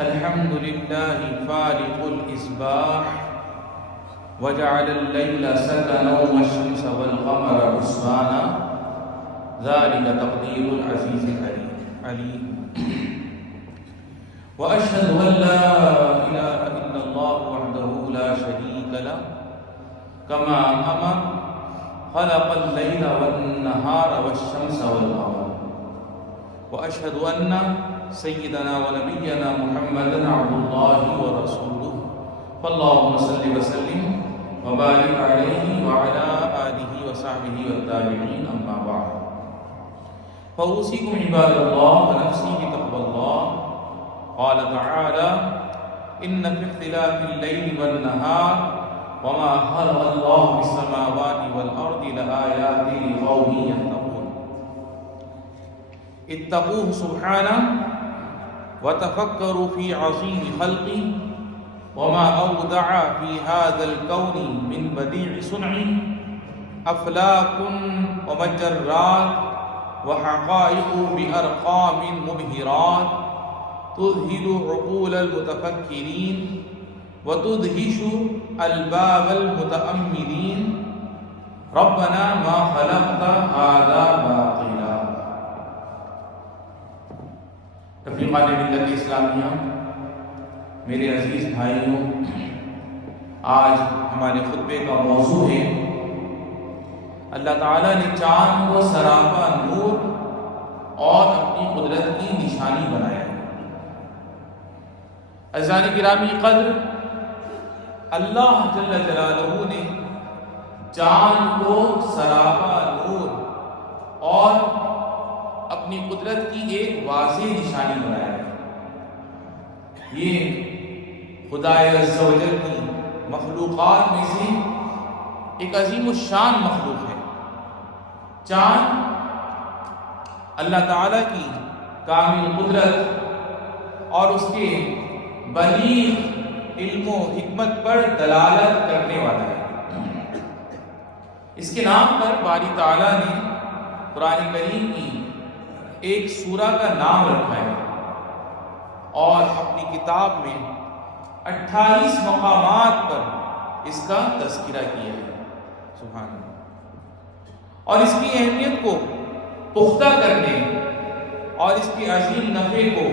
الحمد لله فالق الإصباح وجعل الليل سكنا والشمس والقمر حسبانا ذلك تقدير العزيز العليم وأشهد أن لا إله إلا الله وحده لا شريك له كما أمر خلق الليل والنهار والشمس والقمر وأشهد أن سيدنا ونبينا محمدا عبد الله ورسوله فاللهم صل وسلم وبارك عليه وعلى آله وصحبه والتابعين أما بعد فأوصيكم عباد الله ونفسي بتقوى الله قال تعالى إن في اختلاف الليل والنهار وما خلق الله في السماوات والأرض لآيات لقوم يتقون اتقوه سبحانه وتفكروا في عظيم خلقه وما أودع في هذا الكون من بديع صنعه أفلاك ومجرات وحقائق بأرقام مبهرات تذهل عقول المتفكرين وتدهش ألباب المتأملين ربنا ما خلقت هذا باطلا. رفیقان ملت اسلامیہ، میرے عزیز بھائیوں، آج ہمارے خطبے کا موضوع ہے اللہ تعالیٰ نے چاند کو سراپا نور اور اپنی قدرت کی نشانی بنایا ہے۔ عزیزان گرامی قدر، اللہ جل جلالہ نے چاند کو سراپا نور اور اپنی قدرت کی ایک واضح نشانی بنایا ہے۔ یہ خدائے عز و جل کی مخلوقات میں سے ایک عظیم الشان مخلوق ہے۔ چاند اللہ تعالیٰ کی کامل قدرت اور اس کے بلیغ علم و حکمت پر دلالت کرنے والا ہے۔ اس کے نام پر باری تعالیٰ نے قرآن کریم کی ایک سورہ کا نام رکھا ہے اور اپنی کتاب میں 28 مقامات پر اس کا تذکرہ کیا ہے۔ سبحان اللہ۔ اور اس کی اہمیت کو پختہ کرنے اور اس کی عظیم نفع کو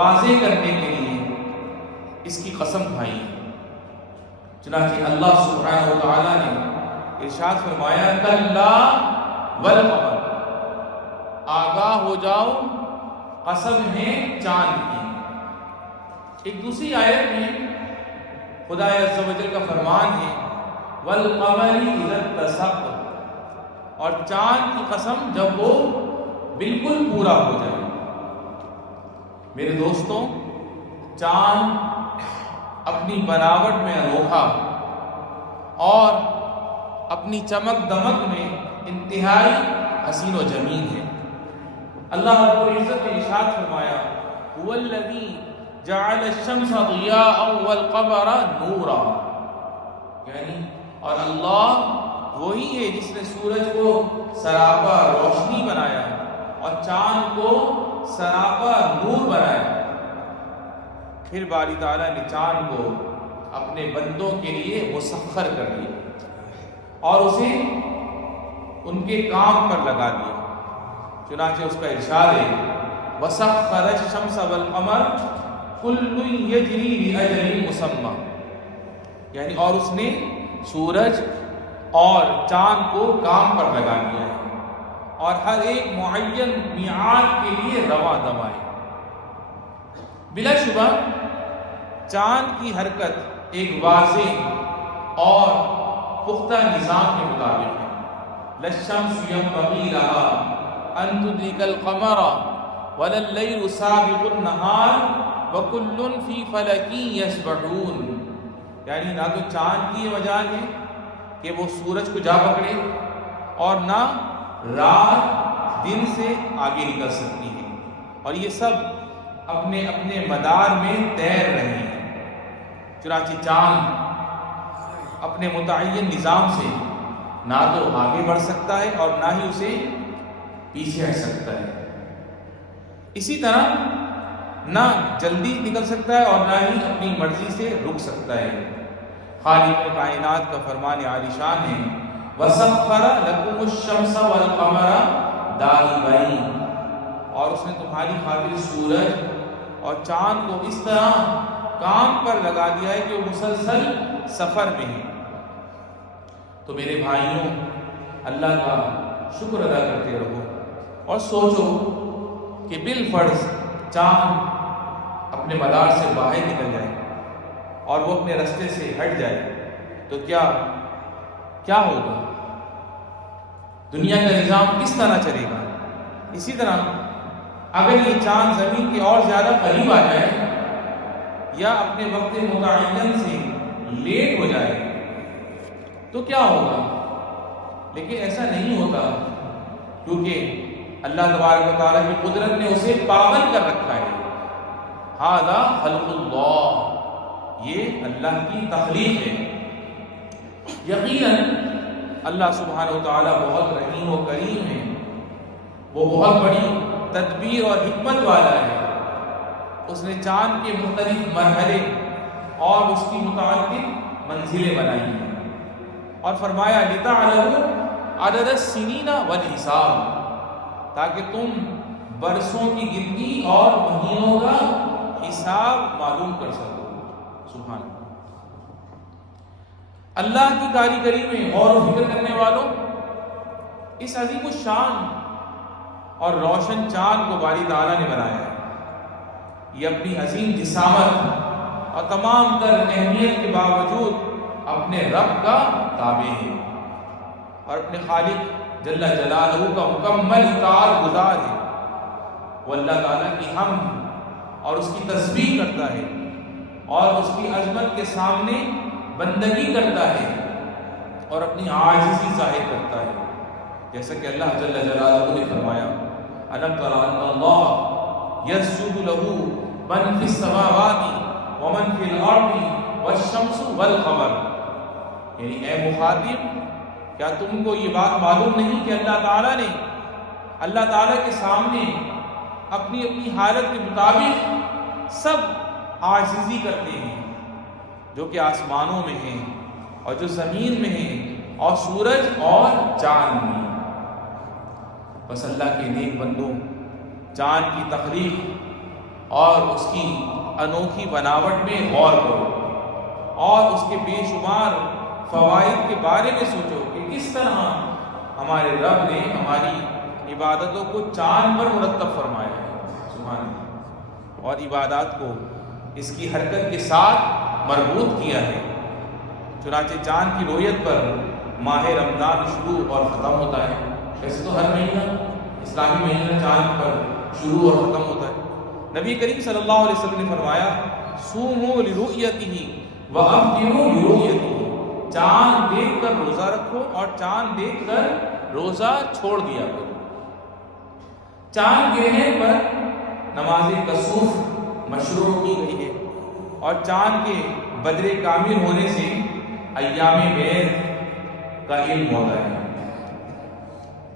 واضح کرنے کے لیے اس کی قسم کھائی ہے۔ چنانچہ اللہ سبحانہ و تعالیٰ نے ارشاد فرمایا کلا والقمر، آگاہ ہو جاؤ، قسم ہے چاند کی۔ ایک دوسری آیت میں خدا عز و جل کا فرمان ہے والقمر اذا اتسق، اور چاند کی قسم جب وہ بالکل پورا ہو جائے۔ میرے دوستوں، چاند اپنی بناوٹ میں انوکھا اور اپنی چمک دمک میں انتہائی حسین و جمیل ہے۔ اللہ رب العزت نے ارشاد فرمایا هو الذی جعل الشمس ضیاء والقمر نورا، یعنی اور اللہ وہی ہے جس نے سورج کو سراپا روشنی بنایا اور چاند کو سراپا نور بنایا۔ پھر باری تعالیٰ نے چاند کو اپنے بندوں کے لیے مسخر کر دیا اور اسے ان کے کام پر لگا دیا۔ چنانچہ اس کا ارشاد ہے وَسَخَّرَ الشَّمْسَ وَالْقَمَرَ كُلٌّ يَجْرِي لِأَجَلٍ مُّسَمًّى، یعنی اور اس نے سورج اور چاند کو کام پر لگا دیا ہے اور ہر ایک معین میعاد کے لیے رواں دواں ہے۔ بلا شبہ چاند کی حرکت ایک واضح اور پختہ نظام کے مطابق ہے۔ لَلشَّمْسُ يَنبَغِي لَهَا أَن تُدْرِكَ الْقَمَرَ وَلَا اللَّيْلُ سَابِقُ النَّهَارِ وَكُلٌّ فِي فَلَكٍ يَسْبَحُونَ، یعنی نہ تو چاند کی مجال ہے کہ وہ سورج کو جا پکڑے اور نہ رات دن سے آگے نکل سکتی ہے، اور یہ سب اپنے اپنے مدار میں تیر رہے ہیں۔ چنانچہ چاند اپنے متعین نظام سے نہ تو آگے بڑھ سکتا ہے اور نہ ہی اسے پیچھے ہٹ سکتا ہے۔ اسی طرح نہ جلدی نکل سکتا ہے اور نہ ہی اپنی مرضی سے رک سکتا ہے۔ خالق کائنات کا فرمان عالی شان ہے وَسَخَّرَ لَكُمُ الشَّمْسَ وَالْقَمَرَ دَائِبَيْنِ، اور اس نے تمہاری خاطر سورج اور چاند کو اس طرح کام پر لگا دیا ہے کہ وہ مسلسل سفر میں ہے۔ تو میرے بھائیوں، اللہ کا شکر ادا کرتے رہو اور سوچو کہ بالفرض چاند اپنے مدار سے باہر نکل جائے اور وہ اپنے راستے سے ہٹ جائے تو کیا ہوگا؟ دنیا کا نظام کس طرح چلے گا؟ اسی طرح اگر یہ چاند زمین کے اور زیادہ قریب آ جائے یا اپنے وقت متعین سے لیٹ ہو جائے تو کیا ہوگا؟ لیکن ایسا نہیں ہوتا، کیونکہ اللہ تبارک و تعالیٰ کی قدرت نے اسے پابند کر رکھا ہے۔ ھذا خلق اللہ، یہ اللہ کی تخلیق ہے۔ یقیناً اللہ سبحانہ و تعالیٰ بہت رحیم و کریم ہے، وہ بہت بڑی تدبیر اور حکمت والا ہے۔ اس نے چاند کے مختلف مرحلے اور اس کی متعدد منزلیں بنائی ہیں اور فرمایا لِتَعْلَمُوا عَدَدَ السِّنِينَ وَالْحِسَابَ، تاکہ تم برسوں کی گنتی اور مہینوں کا حساب معلوم کر سکو۔ سبحان اللہ۔ اللہ کی کاریگری میں غور و فکر کرنے والوں، اس عظیم الشان اور روشن چاند کو باری تعالیٰ نے بنایا ہے۔ یہ اپنی عظیم جسامت اور تمام تر اہمیت کے باوجود اپنے رب کا تابع ہے اور اپنے خالق جل جلالہ کا مکمل اطاعت گزار ہے۔ وہ اللہ تعالیٰ کی حمد اور اس کی تسبیح کرتا ہے اور اس کی عظمت کے سامنے بندگی کرتا ہے اور اپنی عاجزی ظاہر کرتا ہے، جیسا کہ اللہ جل جلالہ نے فرمایا أَلَمْ تَرَ أَنَّ اللَّهَ يَسْجُدُ لَهُ مَنْ فِي السَّمَاوَاتِ وَمَنْ فِي الْأَرْضِ وَالشَّمْسُ وَالْقَمَرُ، یعنی اے مخاطب، کیا تم کو یہ بات معلوم نہیں کہ اللہ تعالیٰ کے سامنے اپنی اپنی حالت کے مطابق سب عاجزی کرتے ہیں، جو کہ آسمانوں میں ہیں اور جو زمین میں ہیں اور سورج اور چاند میں۔ بس اللہ کے نیک بندوں، چاند کی تخلیق اور اس کی انوکھی بناوٹ میں غور کرو اور اس کے بے شمار فوائد کے بارے میں سوچو کہ کس طرح ہمارے رب نے ہماری عبادتوں کو چاند پر مرتب فرمایا ہے، سبحان اللہ، اور عبادات کو اس کی حرکت کے ساتھ مربوط کیا ہے۔ چنانچہ چاند کی رویت پر ماہ رمضان شروع اور ختم ہوتا ہے۔ ویسے تو ہر مہینہ اسلامی مہینہ چاند پر شروع اور ختم ہوتا ہے۔ نبی کریم صلی اللہ علیہ وسلم نے فرمایا صوموا لرؤیتہ وافطروا لرؤیتہ، چاند دیکھ کر روزہ رکھو اور چاند دیکھ کر روزہ چھوڑ دیا کرو۔ چاند گرنے پر نماز کسوف مشروع کی گئی ہے اور چاند کے بدر کامل ہونے سے ایام بیض کا علم ہوتا ہے۔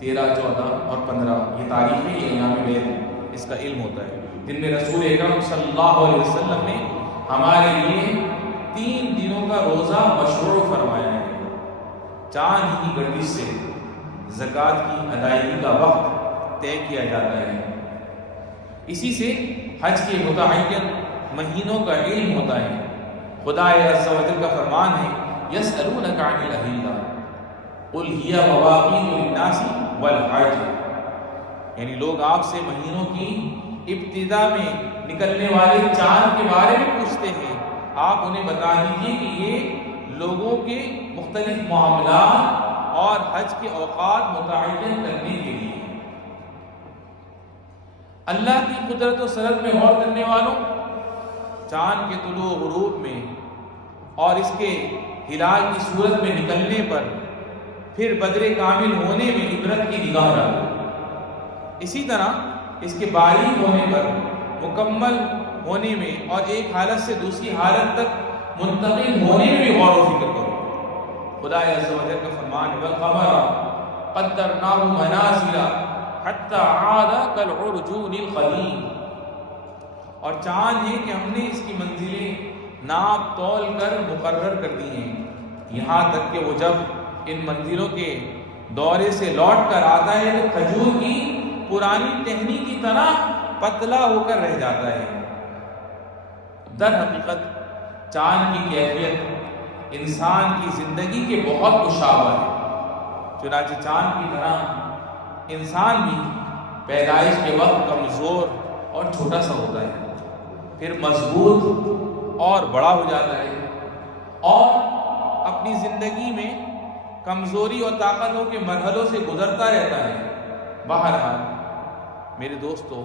13، 14 اور 15 یہ تاریخ ہے، یہ ایام بیض اس کا علم ہوتا ہے، جن میں رسول اکرم صلی اللہ علیہ وسلم نے ہمارے لیے 3 دنوں کا روزہ مشروع فرمایا ہے۔ چاند کی گردش سے زکوٰۃ کی ادائیگی کا وقت طے کیا جاتا ہے۔ اسی سے حج کے متعین مہینوں کا علم ہوتا ہے۔ خدا عز و جل کا فرمان ہے یسألونک عن الأہلہ قل ہی مواقیت للناس والحج، یعنی لوگ آپ سے مہینوں کی ابتدا میں نکلنے والے چاند کے بارے میں پوچھتے ہیں، آپ انہیں بتا دیجیے کہ یہ لوگوں کے مختلف معاملات اور حج کے اوقات متعین کرنے کے لیے۔ اللہ کی قدرت و سرت میں غور کرنے والوں، چاند کے طلوع و غروب میں اور اس کے ہلال کی صورت میں نکلنے پر پھر بدر کامل ہونے میں عبرت کی نگاہ ڈالو۔ اسی طرح اس کے باریک ہونے پر، مکمل ہونے میں اور ایک حالت سے دوسری حالت تک منتقل ہونے میں بھی غور و فکر کرو۔ خدا عز و جل کا فرمان ہے وَالْقَمَرَ قَدَّرْنَاهُ مَنَازِلَ حَتَّى عَادَ كَالْعُرْجُونِ الْقَدِيمِ، اور چاند ہے کہ ہم نے اس کی منزلیں ناپ تول کر مقرر کر دی ہیں، یہاں تک کہ وہ جب ان منزلوں کے دورے سے لوٹ کر آتا ہے تو کھجور کی پرانی ٹہنی کی طرح پتلا ہو کر رہ جاتا ہے۔ در حقیقت چاند کی کیفیت انسان کی زندگی کے بہت مشابہ ہے۔ چنانچہ چاند کی طرح انسان بھی پیدائش کے وقت کمزور اور چھوٹا سا ہوتا ہے، پھر مضبوط اور بڑا ہو جاتا ہے، اور اپنی زندگی میں کمزوری اور طاقتوں کے مرحلوں سے گزرتا رہتا ہے۔ بہرحال میرے دوستو،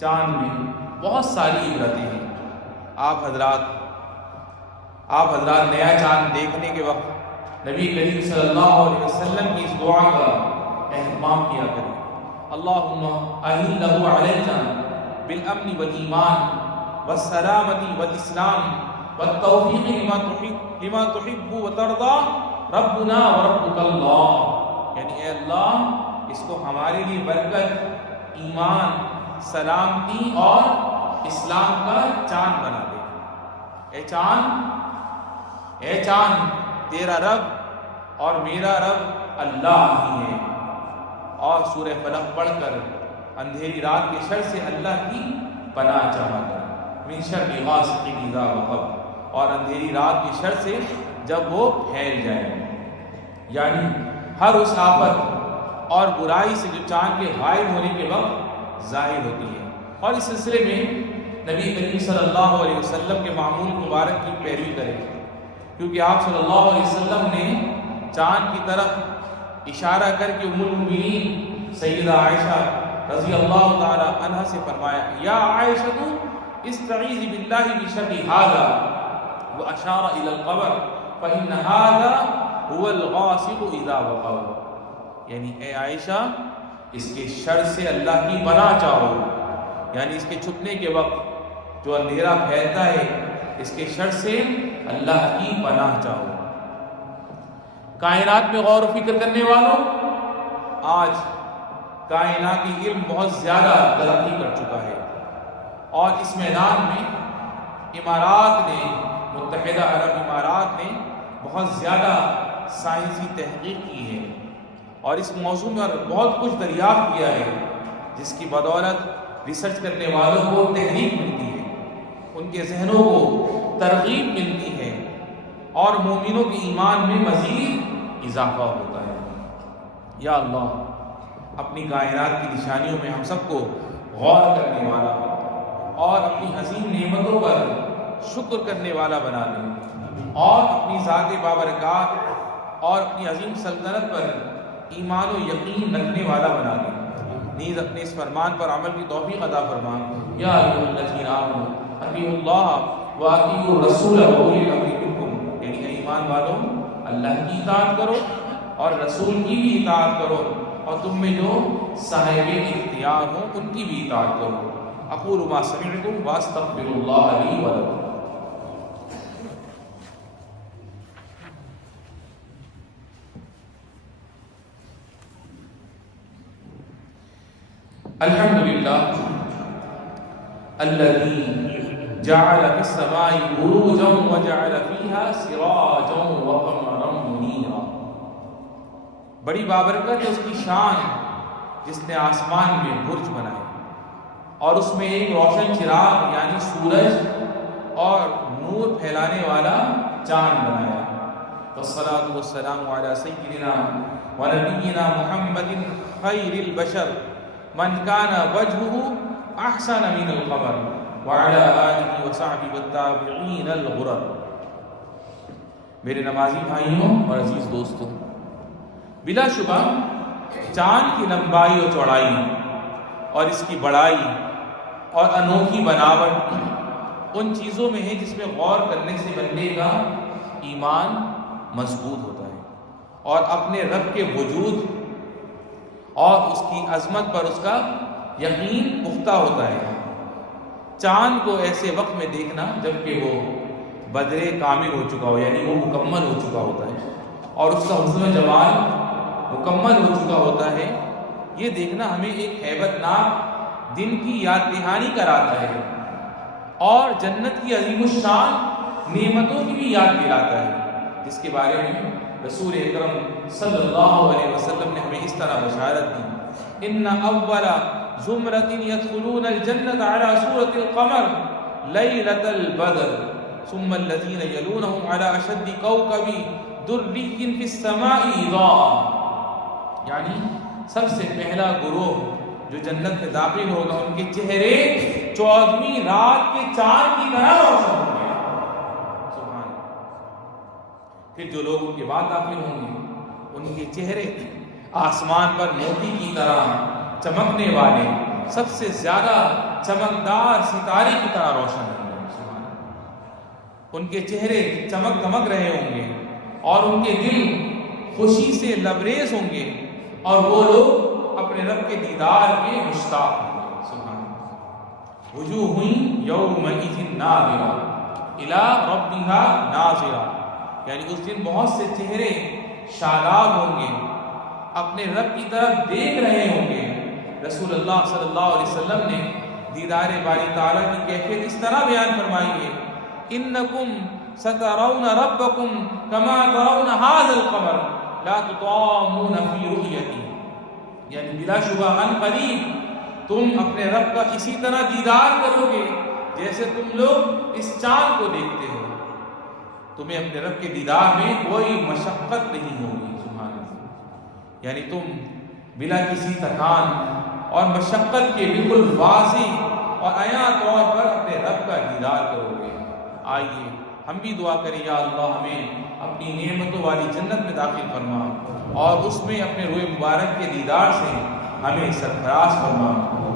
چاند میں بہت ساری عبرتیں ہیں۔ آپ حضرات نیا چاند دیکھنے کے وقت نبی کریم صلی اللہ علیہ وسلم کی اس دعا کا اہتمام کیا کریں، اللہم اہلہ علینا بالامن والایمان والسلامۃ والاسلام والتوفیق لما تحب وترضى ربنا وربک اللہ، یعنی اے اللہ اس کو ہمارے لیے برکت، ایمان، سلامتی اور اسلام کا چاند بنا دے۔ اے چاند تیرا رب اور میرا رب اللہ ہی ہے، اور سورہ فلق پڑھ کر اندھیری رات کے شر سے اللہ کی پناہ چاہا کر، من شر غاسق اذا وقب، اور اندھیری رات کی شر سے جب وہ پھیل جائے، یعنی ہر اس آفت اور برائی سے جو چاند کے غائب ہونے کے وقت ظاہر ہوتی ہے۔ اور اس سلسلے میں نبی کریم صلی اللہ علیہ وسلم کے معمول مبارک کی پیروی کریں، کیونکہ آپ صلی اللہ علیہ وسلم نے چاند کی طرف اشارہ کر کے ام المؤمنین سیدہ عائشہ رضی اللہ تعالی عنہا سے فرمایا، یا عائشہ استعیذ باللہ من شر ھذا، واشار الی القمر فإن ھذا هو الغاسق اذا وقب، یعنی اے عائشہ اس کے شر سے اللہ کی پناہ چاہو، یعنی اس کے چھپنے کے وقت جو اندھیرا پھیلتا ہے اس کے شر سے اللہ کی پناہ چاہو۔ کائنات میں غور و فکر کرنے والوں، آج کائناتی علم بہت زیادہ ترقی کر چکا ہے، اور اس میدان میں امارات نے، متحدہ عرب امارات نے بہت زیادہ سائنسی تحقیق کی ہے، اور اس موضوع میں بہت کچھ دریافت کیا ہے، جس کی بدولت ریسرچ کرنے والوں کو تحریک ملتی ہے، ان کے ذہنوں کو ترغیب ملتی ہے، اور مومنوں کے ایمان میں مزید اضافہ ہوتا ہے۔ یا اللہ اپنی کائنات کی نشانیوں میں ہم سب کو غور کرنے والا اور اپنی عظیم نعمتوں پر شکر کرنے والا بنا دے، اور اپنی ذات بابرکات اور اپنی عظیم سلطنت پر ایمان و یقین رکھنے والا بنا دے، نیز اپنے اس فرمان پر عمل کی توفیق عطا فرما۔ یا ایھا الذین آمنوا اطیعوا اللہ واطیعوا الرسول واولی الامر منکم، یعنی ایمان والوں اللہ کی اطاعت کرو اور رسول کی بھی اطاعت کرو، اور تم میں جو صاحب اختیار ہوں ان کی بھی اطاعت کرو۔ اقول ما سمعتم واستغفر اللہ لی ولکم۔ الحمدللہ الذی جعل فی السماء بروجا وجعل فیہا سراجا وقمرا منیرا، بڑی بابرکت ہے اس کی شان جس نے آسمان میں برج بنائے اور اس میں ایک روشن چراغ یعنی سورج اور نور پھیلانے والا چاند بنایا۔ والصلاة والسلام علی سیدنا ونبینا محمد خیر البشر من کان وجہہ احسن من القمر وعلی آلہ وصحبہ والتابعین الغرر۔ میرے نمازی بھائیوں اور عزیز دوستوں، بلا شبہ چاند کی لمبائی اور چوڑائی اور اس کی بڑائی اور انوکھی بناوٹ ان چیزوں میں ہے جس میں غور کرنے سے بندے کا ایمان مضبوط ہوتا ہے، اور اپنے رب کے وجود اور اس کی عظمت پر اس کا یقین پختہ ہوتا ہے۔ چاند کو ایسے وقت میں دیکھنا جبکہ وہ بدر کامل ہو چکا ہو، یعنی وہ مکمل ہو چکا ہوتا ہے اور اس کا حسن و جمال مکمل ہو چکا ہوتا ہے، یہ دیکھنا ہمیں ایک ہیبت ناک دن کی یاد دہانی کراتا ہے اور جنت کی عظیم الشان نعمتوں کی بھی یاد دلاتا ہے، جس کے بارے میں رسول اکرم صلی اللہ علیہ وسلم نے ہمیں اس طرح بشارت دی، ان اول زمرۃ يدخلون الجنۃ علی صورۃ القمر لیلۃ البدر ثم الذین یلونهم علی اشد کوكب دری فی السماء اضاءۃ، یعنی سب سے پہلا گروہ جو جنت میں داخل ہوگا ان کے چہرے 14ویں رات کے چاند کی طرح روشن ہوں گے، سبحان اللہ۔ پھر جو لوگ ان کے بعد داخل ہوں گے ان کے چہرے آسمان پر موتی کی طرح چمکنے والے سب سے زیادہ چمکدار ستارے کی طرح روشن ہوں گے، سبحان اللہ۔ ان کے چہرے چمک دمک رہے ہوں گے اور ان کے دل خوشی سے لبریز ہوں گے اور وہ لوگ اپنے رب کے دیدار کے مشتاق ہوں گے، سبحان اللہ۔ وجوہ یومئذ ناظرہ الی ربها ناظرہ، یعنی اس دن بہت سے چہرے شاداب ہوں گے، اپنے رب کی طرف دیکھ رہے ہوں گے۔ رسول اللہ صلی اللہ علیہ وسلم نے دیدار باری تعالیٰ کی کیفیت اس طرح بیان فرمائی ہے، انکم سترون ربکم کما ترون ھذا القمر لا تضامون فی رؤیتہ، یعنی بلا شبہ ان قریب تم اپنے رب کا اسی طرح دیدار کرو گے جیسے تم لوگ اس چاند کو دیکھتے ہو، تمہیں اپنے رب کے دیدار میں کوئی مشقت نہیں ہوگی، سبحان اللہ۔ یعنی تم بلا کسی تکان اور مشقت کے بالکل واضح اور عیاں طور پر اپنے رب کا دیدار کرو گے۔ آئیے ہم بھی دعا کریں، یا اللہ ہمیں اپنی نعمتوں والی جنت میں داخل فرما اور اس میں اپنے روح مبارک کے دیدار سے ہمیں سرفراز فرما،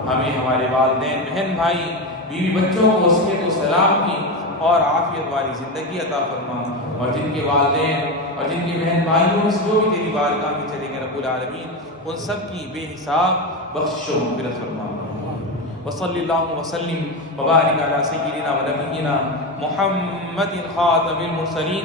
ہمیں ہمارے والدین، بہن بھائی، بیوی بچوں کو صحت و سلام کی اور عافیت والی زندگی عطا فرما، اور جن کے والدین اور جن کے بہن بھائیوں میں جو بھی تیری بارگاہ میں چلیں گے رب العالمین ان سب کی بے حساب بخشش و مغفرت فرما۔ وصلی اللہ وسلم وبارک علی سیدنا و نبینا محمد خاتم المرسلین